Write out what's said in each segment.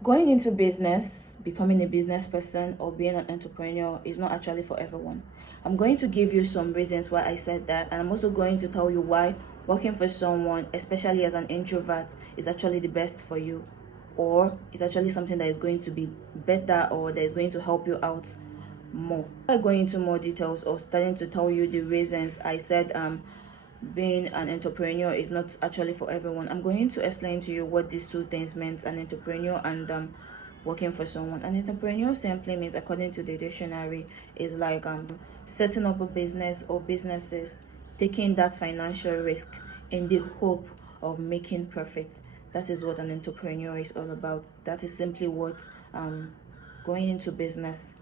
Going into business, becoming a business person, or being an entrepreneur is not actually for everyone. I'm going to give you some reasons why I said that, and I'm also going to tell you why working for someone, especially as an introvert, is actually the best for you, or it's actually something that is going to be better or that is going to help you out more. By going into more details or starting to tell you the reasons I said being an entrepreneur is not actually for everyone, I'm going to explain to you what these two things meant: an entrepreneur and working for someone. An entrepreneur simply means, according to the dictionary, is like setting up a business or businesses, taking that financial risk in the hope of making profit. That is what an entrepreneur is all about. That is simply what going into business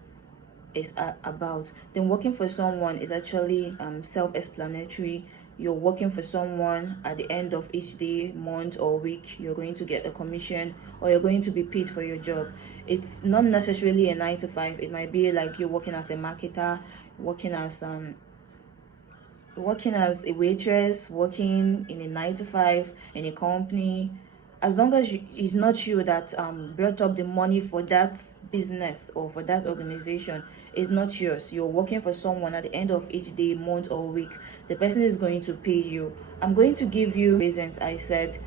is about. Then working for someone is actually self-explanatory. You're working for someone. At the end of each day, month, or week, you're going to get a commission, or you're going to be paid for your job. It's not necessarily a 9 to 5. It might be like you're working as a marketer, working as a waitress, working in a 9 to 5 in a company. As long as it's not you that brought up the money for that business or for that organization, it's not yours. You're working for someone. At the end of each day, month, or week, the person is going to pay you. I'm going to give you reasons I said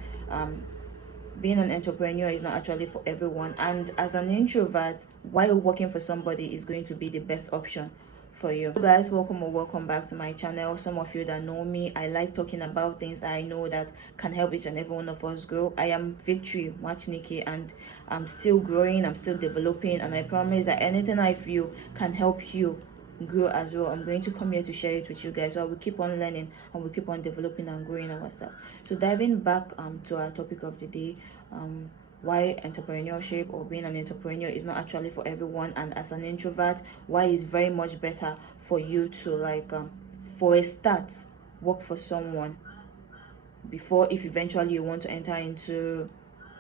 being an entrepreneur is not actually for everyone, and as an introvert, while working for somebody is going to be the best option for you. Hello guys, welcome or welcome back to my channel. Some of you that know me, I like talking about things I know that can help each and every one of us grow. I am Victory Machiniki, and I'm still growing, I'm still developing, and I promise that anything I feel can help you grow as well, I'm going to come here to share it with you guys, so we keep on learning and we keep on developing and growing ourselves. So diving back to our topic of the day, why entrepreneurship or being an entrepreneur is not actually for everyone, and as an introvert, why it's very much better for you to for a start, work for someone before, if eventually you want to enter into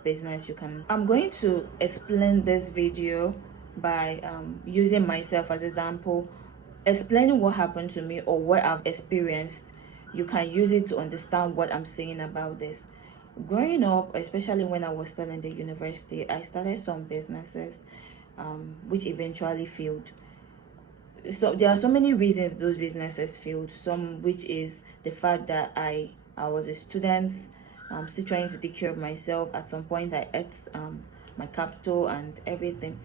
business, you can. I'm going to explain this video by using myself as example, explaining what happened to me or what I've experienced. You can use it to understand what I'm saying about this. Growing up, especially when I was still in the university, I started some businesses which eventually failed. So there are so many reasons those businesses failed. Some which is the fact that I was a student, still trying to take care of myself. At some point I ate my capital and everything,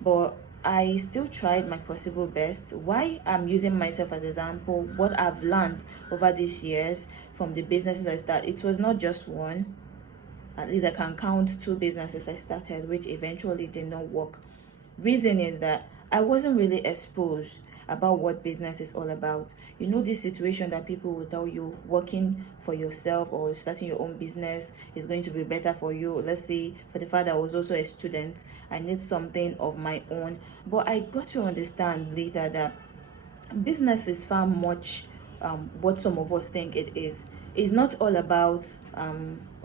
but I still tried my possible best. Why I'm using myself as example, what I've learned over these years from the businesses I started, it was not just one. At least I can count 2 businesses I started which eventually did not work. Reason is that I wasn't really exposed about what business is all about. You know, this situation that people will tell you working for yourself or starting your own business is going to be better for you. Let's say for the fact that I was also a student, I need something of my own. But I got to understand later that business is far much what some of us think it is. It's not all about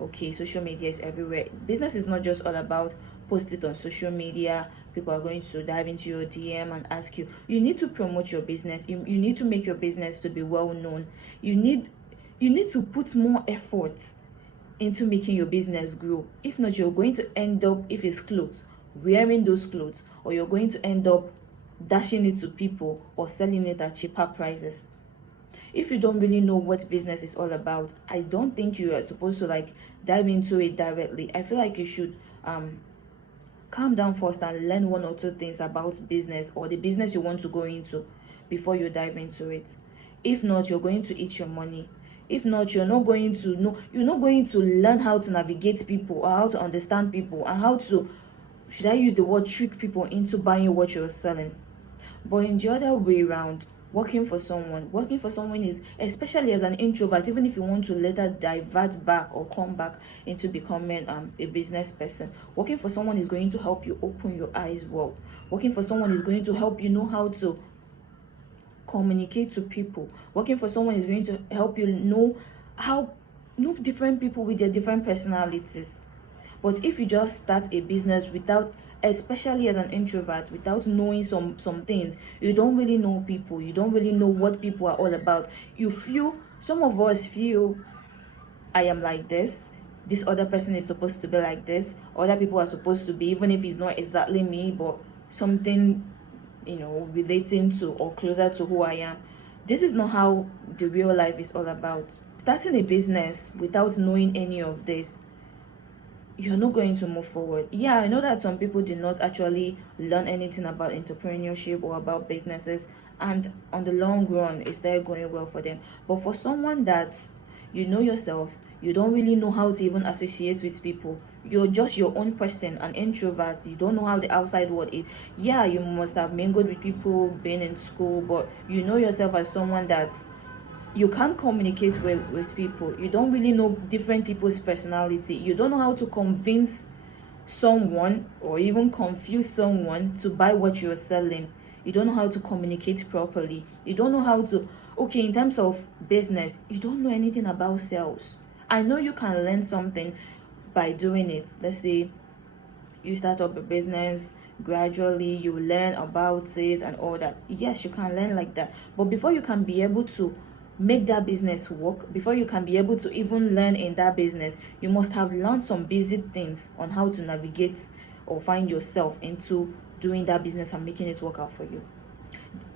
okay, social media is everywhere. Business is not just all about post it on social media. People are going to dive into your DM and ask you. You need to promote your business. You need to make your business to be well known. You need to put more effort into making your business grow. If not, you're going to end up, if it's clothes, wearing those clothes, or you're going to end up dashing it to people or selling it at cheaper prices. If you don't really know what business is all about, I don't think you are supposed to dive into it directly. I feel like you should calm down first and learn 1 or 2 things about business or the business you want to go into before you dive into it. If not, you're going to eat your money. If not, you're not going to learn how to navigate people or how to understand people and how to, should I use the word, trick people into buying what you're selling. But in the other way around, working for someone is, especially as an introvert, even if you want to later divert back or come back into becoming a business person, working for someone is going to help you open your eyes well. Working for someone is going to help you know how to communicate to people. Working for someone is going to help you know different people with their different personalities. But if you just start a business without, especially as an introvert, without knowing some things, you don't really know people, you don't really know what people are all about. Some of us feel, I am like this, this other person is supposed to be like this, other people are supposed to be, even if it's not exactly me, but something, relating to or closer to who I am. This is not how the real life is all about. Starting a business without knowing any of this, you're not going to move forward. Yeah, I know that some people did not actually learn anything about entrepreneurship or about businesses, and on the long run, it's there going well for them. But for someone that you know yourself, you don't really know how to even associate with people. You're just your own person, an introvert. You don't know how the outside world is. Yeah, you must have mingled with people, been in school, but you know yourself as someone that's you can't communicate with people. You don't really know different people's personality. You don't know how to convince someone or even confuse someone to buy what you're selling. You don't know how to communicate properly. You don't know how to, okay, in terms of business, you don't know anything about sales. I know you can learn something by doing it. Let's say you start up a business, gradually you learn about it and all that. Yes, you can learn like that. But before you can be able to make that business work, before you can be able to even learn in that business, you must have learned some basic things on how to navigate or find yourself into doing that business and making it work out for you.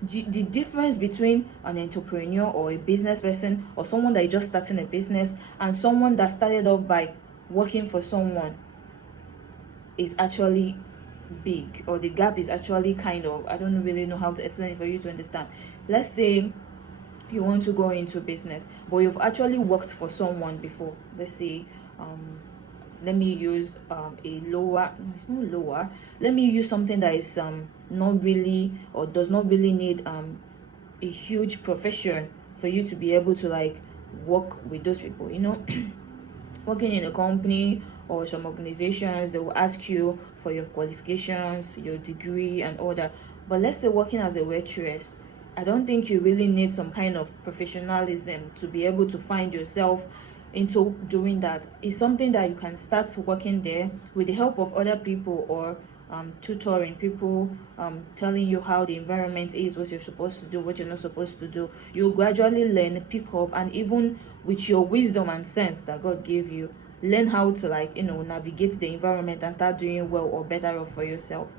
The difference between an entrepreneur or a business person or someone that is just starting a business and someone that started off by working for someone is actually big, or the gap is actually kind of, I don't really know how to explain it for you to understand. Let's say you want to go into business, but you've actually worked for someone before. Let's say let me use a lower, no, it's not lower, let me use something that is not really or does not really need a huge profession for you to be able to like work with those people. Working in a company or some organizations, they will ask you for your qualifications, your degree and all that. But let's say working as a waitress, I don't think you really need some kind of professionalism to be able to find yourself into doing that. It's something that you can start working there with the help of other people or tutoring people, telling you how the environment is, what you're supposed to do, what you're not supposed to do. You'll gradually learn, pick up, and even with your wisdom and sense that God gave you, learn how to navigate the environment and start doing well or better off for yourself.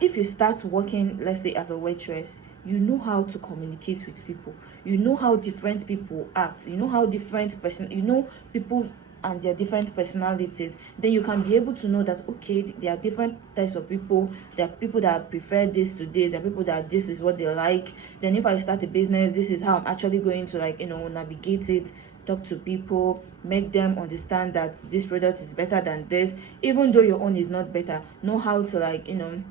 If you start working, let's say as a waitress, you know how to communicate with people. You know how different people act. You know how different people and their different personalities. Then you can be able to know that, okay, there are different types of people. There are people that prefer this to this. There are people that this is what they like. Then if I start a business, this is how I'm actually going to navigate it, talk to people, make them understand that this product is better than this, even though your own is not better. Know how to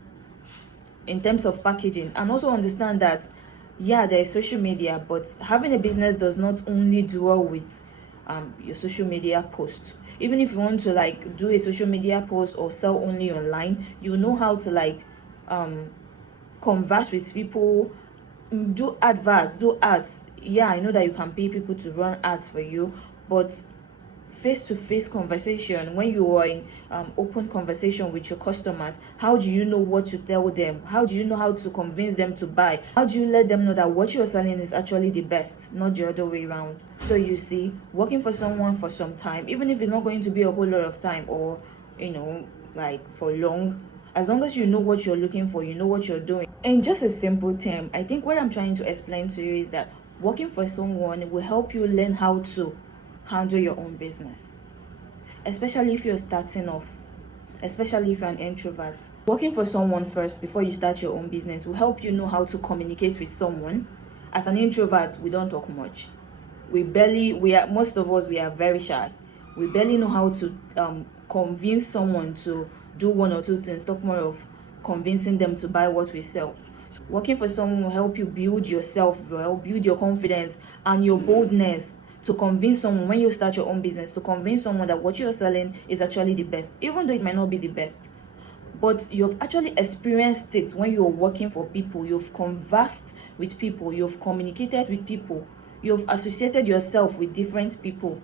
in terms of packaging, and also understand that there is social media, but having a business does not only dwell with your social media posts. Even if you want to do a social media post or sell only online, you know how to converse with people, do adverts, do ads. I know that you can pay people to run ads for you, but face-to-face conversation, when you are in open conversation with your customers, how do you know what to tell them? How do you know how to convince them to buy? How do you let them know that what you're selling is actually the best, not the other way around? So you see, working for someone for some time, even if it's not going to be a whole lot of time or for long as you know what you're looking for, you know what you're doing. In just a simple term, I think what I'm trying to explain to you is that working for someone will help you learn how to handle your own business, especially if you're starting off, especially if you're an introvert. Working for someone first before you start your own business will help you know how to communicate with someone. As an introvert, we don't talk much. Most of us are very shy. We barely know how to convince someone to do one or two things, talk more of convincing them to buy what we sell. So working for someone will help you build yourself, will help build your confidence and your boldness to convince someone when you start your own business, to convince someone that what you're selling is actually the best, even though it might not be the best. But you've actually experienced it when you're working for people. You've conversed with people, you've communicated with people, you've associated yourself with different people.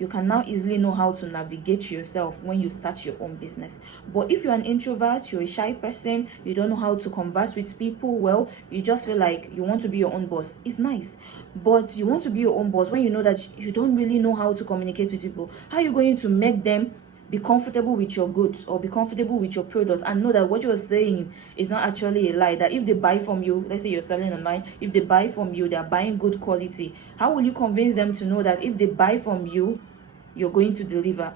you can now easily know how to navigate yourself when you start your own business. But if you're an introvert, you're a shy person, you don't know how to converse with people well, you just feel like you want to be your own boss, it's nice. But you want to be your own boss when you know that you don't really know how to communicate with people. How are you going to make them be comfortable with your goods or be comfortable with your products and know that what you're saying is not actually a lie? That if they buy from you, let's say you're selling online, if they buy from you, they're buying good quality. How will you convince them to know that if they buy from you, you're going to deliver?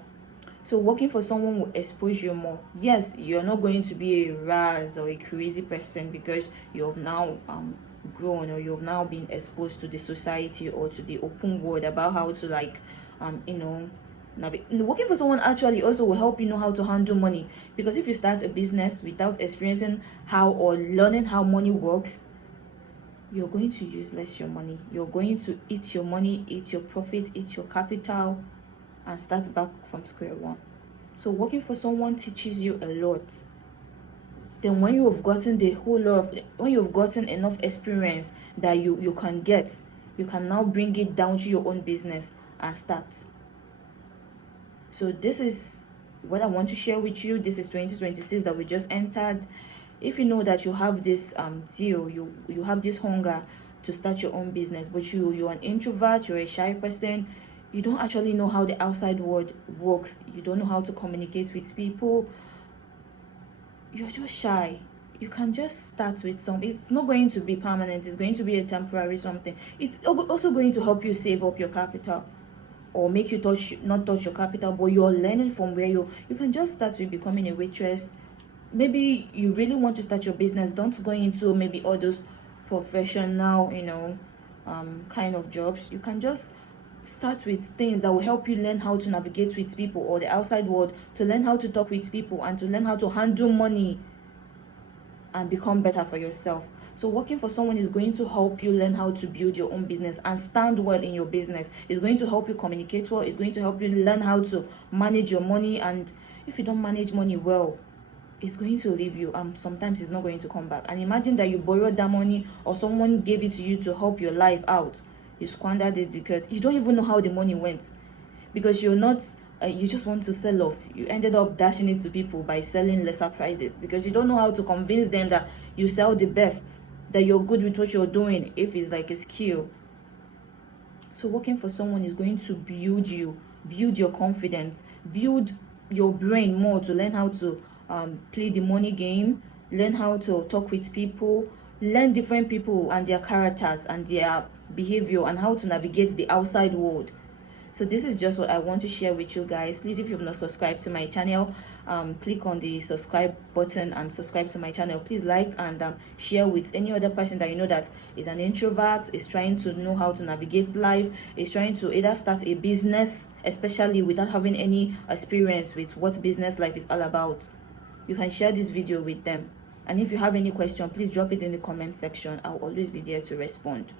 So working for someone will expose you more. Yes, you're not going to be a raz or a crazy person because you've now grown, or you've now been exposed to the society or to the open world about how to working for someone actually also will help you know how to handle money. Because if you start a business without experiencing how or learning how money works, you're going to use less your money. You're going to eat your money, eat your profit, eat your capital, and start back from square one. So working for someone teaches you a lot. Then when you've gotten when you've gotten enough experience that you can get, you can now bring it down to your own business and start. So this is what I want to share with you. This is 2026 that we just entered. If you know that you have this zeal, you have this hunger to start your own business, but you're an introvert, you're a shy person, you don't actually know how the outside world works, you don't know how to communicate with people, you're just shy, you can just start with some. It's not going to be permanent, it's going to be a temporary something. It's also going to help you save up your capital, or make you not touch your capital, but you're learning from where you can just start with becoming a waitress. Maybe you really want to start your business, don't go into maybe all those professional kind of jobs. You can just start with things that will help you learn how to navigate with people or the outside world, to learn how to talk with people and to learn how to handle money and become better for yourself. So working for someone is going to help you learn how to build your own business and stand well in your business. It's going to help you communicate well. It's going to help you learn how to manage your money. And if you don't manage money well, it's going to leave you, and sometimes it's not going to come back. And imagine that you borrowed that money or someone gave it to you to help your life out. You squandered it because you don't even know how the money went, because you're not you just want to sell off. You ended up dashing it to people by selling lesser prices because you don't know how to convince them that you sell the best, that you're good with what you're doing, if it's like a skill. So working for someone is going to build your confidence, build your brain more to learn how to play the money game, learn how to talk with people, learn different people and their characters and their behavior, and how to navigate the outside world. So this is just what I want to share with you guys. Please, if you've not subscribed to my channel, click on the subscribe button and subscribe to my channel. Please like and share with any other person that you know that is an introvert, is trying to know how to navigate life, is trying to either start a business, especially without having any experience with what business life is all about. You can share this video with them. And if you have any question, please drop it in the comment section. I'll always be there to respond.